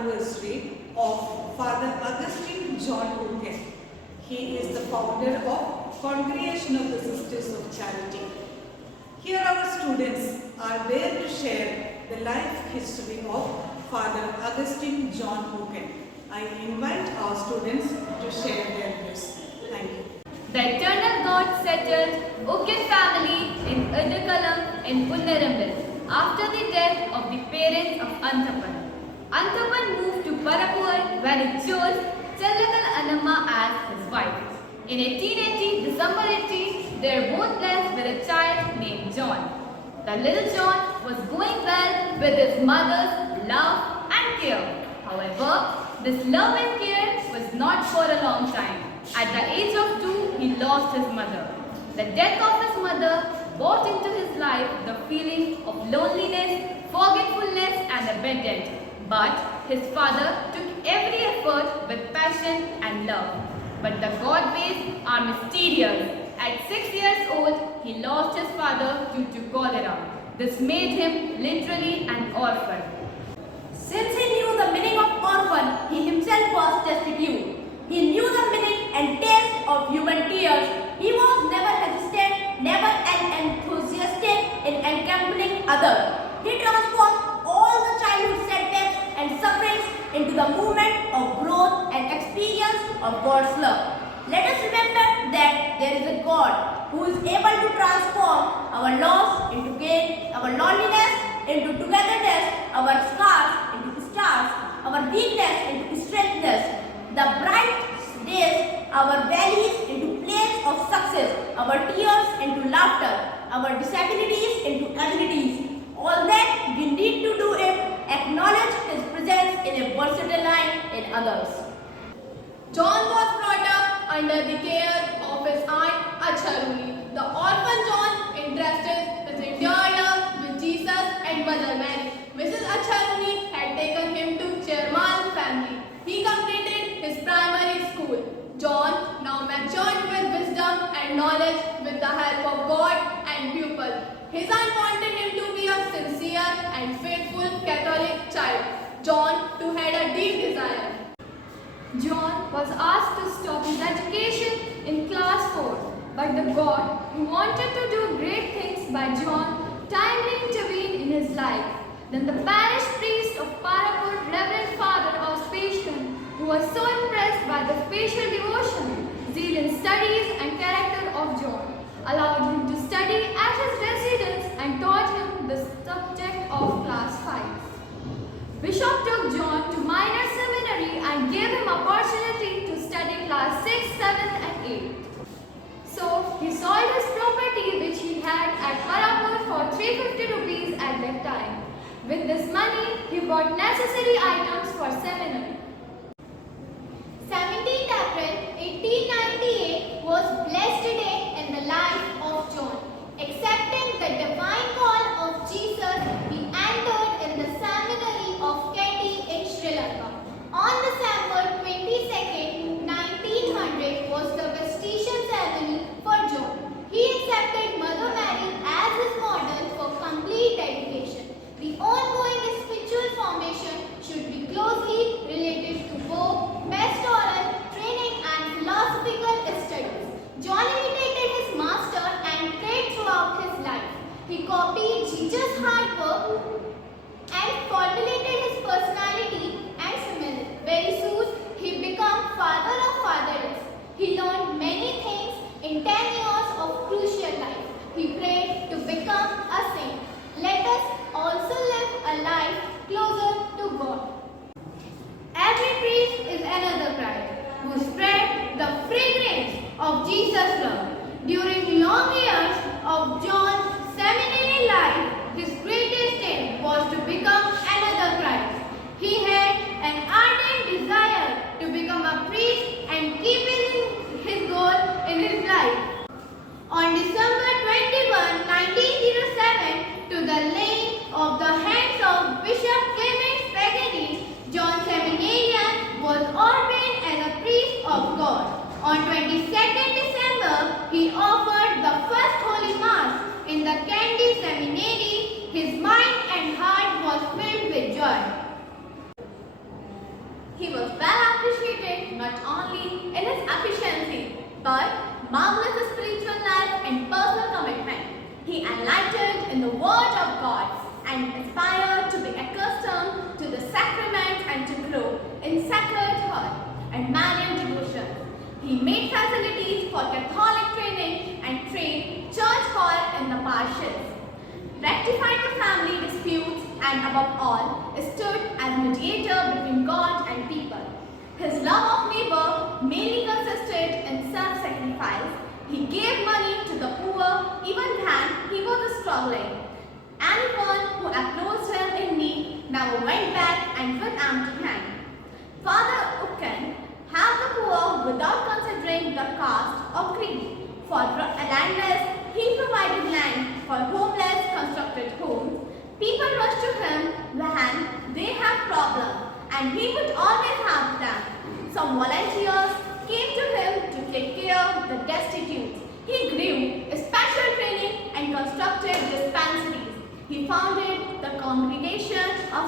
anniversary of Father Augustine John Hogan. He is the founder of Congregation of the Sisters of Charity. Here our students are there to share the life history of Father Augustine John Hogan. I invite our students to share their views. Thank you. The eternal God settled Hogan family in Udakalam in Punnarambil after the death of the parents of Anthapan. Anthapan moved to Parapur where he chose Chellakal Annamma as his wife. In 1880, December 18, they were both blessed with a child named John. The little John was going well with his mother's love and care. However, this love and care was not for a long time. At the age of 2, he lost his mother. The death of his mother brought into his life the feeling of loneliness, forgetfulness and abandonment. But his father took every effort with passion and love. But the God ways are mysterious. At 6 years old, he lost his father due to cholera. This made him literally an orphan. Since he knew the meaning of orphan, he himself was destitute. He knew the meaning and taste of human tears. He was never hesitant, never enthusiastic in encompassing others. He transformed all the childhood setbacks and sufferings into the movement of growth and experience of God's love. Let us remember that there is a God who is able to transform our loss into gain, our loneliness into togetherness, our scars into stars, our weakness into strengthness, the bright days, our valleys into plains of success, our tears into laughter, our disabilities into abilities. All that we need to do is acknowledge His presence in a versatile life in others. John was brought up under the care of his aunt Acharuni. The orphan John entrusted his entire love with Jesus and Mother Mary. Mrs. Acharuni had taken him to Chermal family. He completed his primary school. John now matured with wisdom and knowledge with the help of God and pupil. His aunt wanted him to be a sincere and faithful Catholic child. John too had a deep desire. John was asked to stop his education in class 4, but the God who wanted to do great things by John timely intervened in his life. Then the parish priest of Parapur, Reverend Father Auspician, who was so impressed by the spatial devotion, zeal in studies and character of John, allowed him to study at his residence and taught him the subject of class 5. Bishop took John to minor seminary and gave him opportunity to study class 6, 7 and 8. So he sold his property which he had at Parapur for 350 rupees at that time. With this money, he bought necessary items for seminary. 17th April 1898 was blessed day in the life of John. Accepting the divine call of Jesus, he entered in the seminary of Kandy in Sri Lanka. On December 22nd, 1900 was the visitation ceremony for John. He accepted Mother Mary as his model for complete dedication. The ongoing spiritual formation should be closely related to both pastoral training and philosophical studies. John imitated his master and prayed throughout his life. He copied Jesus' hard work and formulated his personality and simile. Very soon, he became father of fatherless. He learned many things in 10 years of crucial life. He prayed to become a saint. Let us also live a life closer to God. Every priest is another Christ who spread the fragrance of Jesus' love. During long years of John's seminary life, his greatest aim was to become another Christ. He had an ardent desire to become a priest and keep his goal in his life. On December 21, 1907, to the laying of the hands of Bishop Clement Spaghetti, John Seminarian was ordained as a priest of God. On 22nd December, he offered the first Holy Mass in the Kandy Seminary. His mind and heart was filled with joy. not only in his efficiency, but marvelous spiritual life and personal commitment. He enlightened in the Word of God and aspired to be accustomed to the sacraments and to grow in sacred heart and Marian devotion. He made facilities for Catholic training and trained church choir in the parishes, rectified the family disputes, and above all, stood as mediator between God and people. His love of neighbor mainly consisted in self-sacrifice. He gave money to the poor even when he was struggling. Anyone who approached him in need never went back and with empty hand. Father Ucken helped the poor without considering the caste or creed. For landless, he provided land for homeless, constructed homes. People rushed to him when they had problems, and he would always help them. Some volunteers came to him to take care of the destitute. He grew special training and constructed dispensaries. He founded the Congregation of